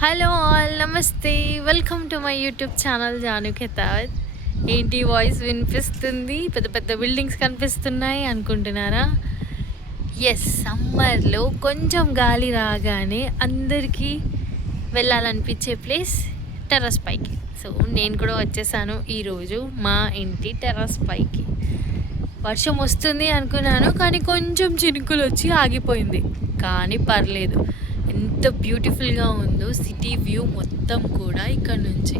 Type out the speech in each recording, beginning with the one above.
Hello all, నమస్తే. Welcome to my YouTube channel Janu Khetavat. ఏంటి voice వినిపిస్తుంది? పెద్ద పెద్ద బిల్డింగ్స్ కనిపిస్తున్నాయి అనుకుంటున్నారా? ఎస్, సమ్మర్లో కొంచెం గాలి రాగానే అందరికీ వెళ్ళాలనిపించే ప్లేస్ టెర్రస్ పైకి. సో నేను కూడా వచ్చేసాను ఈరోజు మా ఇంటి టెర్రస్ పైకి. వర్షం వస్తుంది అనుకున్నాను, కానీ కొంచెం చినుకులు వచ్చి ఆగిపోయింది. కానీ పర్లేదు, ఎంత బ్యూటిఫుల్గా ఉందో సిటీ వ్యూ మొత్తం కూడా ఇక్కడ నుంచి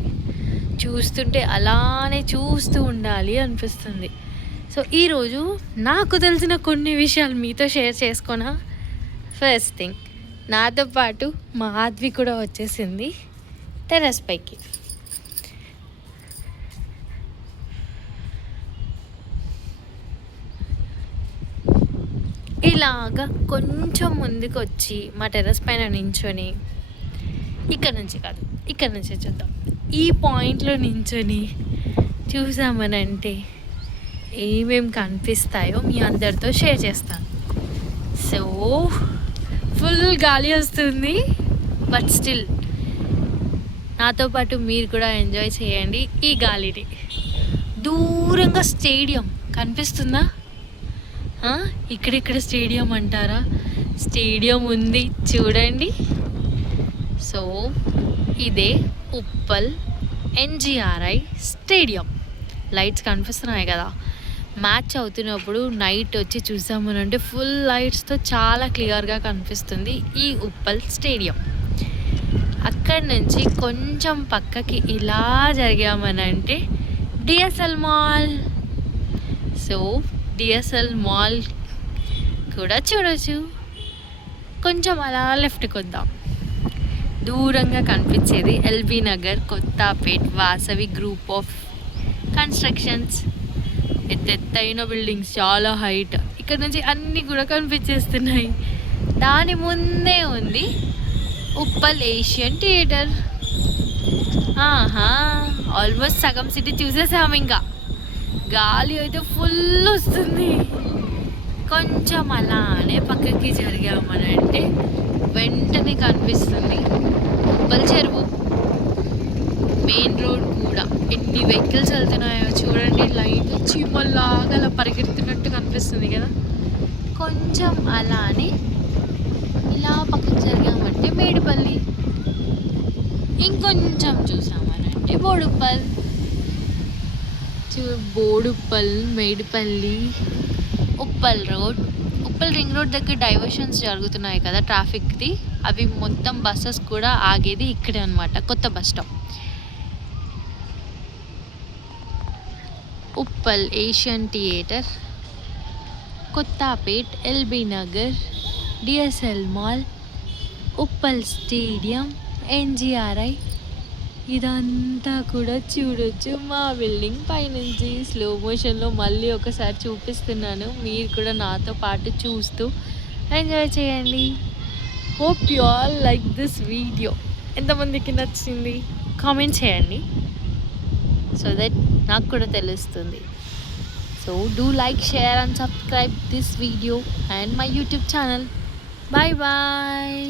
చూస్తుంటే అలానే చూస్తూ ఉండాలి అనిపిస్తుంది. సో ఈరోజు నాకు తెలిసిన కొన్ని విషయాలు మీతో షేర్ చేసుకున్నా. ఫస్ట్ థింగ్, నాతో పాటు మా ఆద్వి కూడా వచ్చేసింది టెర్రస్ పైకి. ఇలాగా కొంచెం ముందుకు వచ్చి మా టెర్రస్ పైన నించొని, ఇక్కడ నుంచి కాదు ఇక్కడ నుంచి చూద్దాం, ఈ పాయింట్లో నించొని చూసామనంటే ఏమేమి కనిపిస్తాయో మీ అందరితో షేర్ చేస్తాను. సో ఫుల్ గాలి వస్తుంది, బట్ స్టిల్ నాతో పాటు మీరు కూడా ఎంజాయ్ చేయండి ఈ గాలిని. దూరంగా స్టేడియం కనిపిస్తుందా? ఇక్కడిక్కడ స్టేడియం అంటారా? స్టేడియం ఉంది చూడండి. సో ఇదే ఉప్పల్ ఎన్జిఆర్ఐ స్టేడియం. లైట్స్ కనిపిస్తున్నాయి కదా, మ్యాచ్ అవుతున్నప్పుడు నైట్ వచ్చి చూసామనంటే ఫుల్ లైట్స్తో చాలా క్లియర్గా కనిపిస్తుంది ఈ ఉప్పల్ స్టేడియం. అక్కడి నుంచి కొంచెం పక్కకి ఇలా జరిగామనంటే DSL mall. So DSL mall కూడా చూడొచ్చు. కొంచెం అలా లెఫ్ట్కి వద్దాం, దూరంగా కనిపించేది LB Nagar, Kothapet, Vasavi group of constructions. ఎత్తైన బిల్డింగ్స్, చాలా హైట్. ఇక్కడ నుంచి అన్నీ కూడా కనిపించేస్తున్నాయి. దాని ముందే ఉంది ఉప్పల్ ఏషియన్ థియేటర్. ఆల్మోస్ట్ సగం సిటీ చూసేసాము. ఇంకా గాలి అయితే ఫుల్ వస్తుంది. కొంచెం అలానే పక్కకి జరిగామనంటే వెంటనే కనిపిస్తుంది ఉప్పల్ చెరువు. మెయిన్ రోడ్ కూడా ఎన్ని వెహికల్స్ వెళ్తున్నాయో చూడండి. లైట్ చీమల్లాగా అలా పరిగెడుతున్నట్టు కనిపిస్తుంది కదా. కొంచెం అలానే ఇలా పక్కకి జరిగామంటే మేడిపల్లి. ఇంకొంచెం చూసామనంటే Boduppal. Boduppal, Medipalli, Uppal road. Uppal ring road దగ్గర డైవర్షన్స్ జరుగుతున్నాయి కదా ట్రాఫిక్ది, అవి మొత్తం బస్సెస్ కూడా ఆగేది ఇక్కడే అనమాట, కొత్త bus stop. Uppal Asian theatre, Kothapet, LB Nagar, DSL mall, Uppal stadium, NGRI. ఇదంతా కూడా చూడొచ్చు మా బిల్డింగ్ పైనుంచి. స్లో మోషన్లో మళ్ళీ ఒకసారి చూపిస్తున్నాను, మీరు కూడా నాతో పాటు చూస్తూ ఎంజాయ్ చేయండి. Hope you all like this video. ఎంతమందికి నచ్చింది కామెంట్ చేయండి, సో దట్ నాకు కూడా తెలుస్తుంది. So do like, share and subscribe this video and my YouTube channel. Bye bye.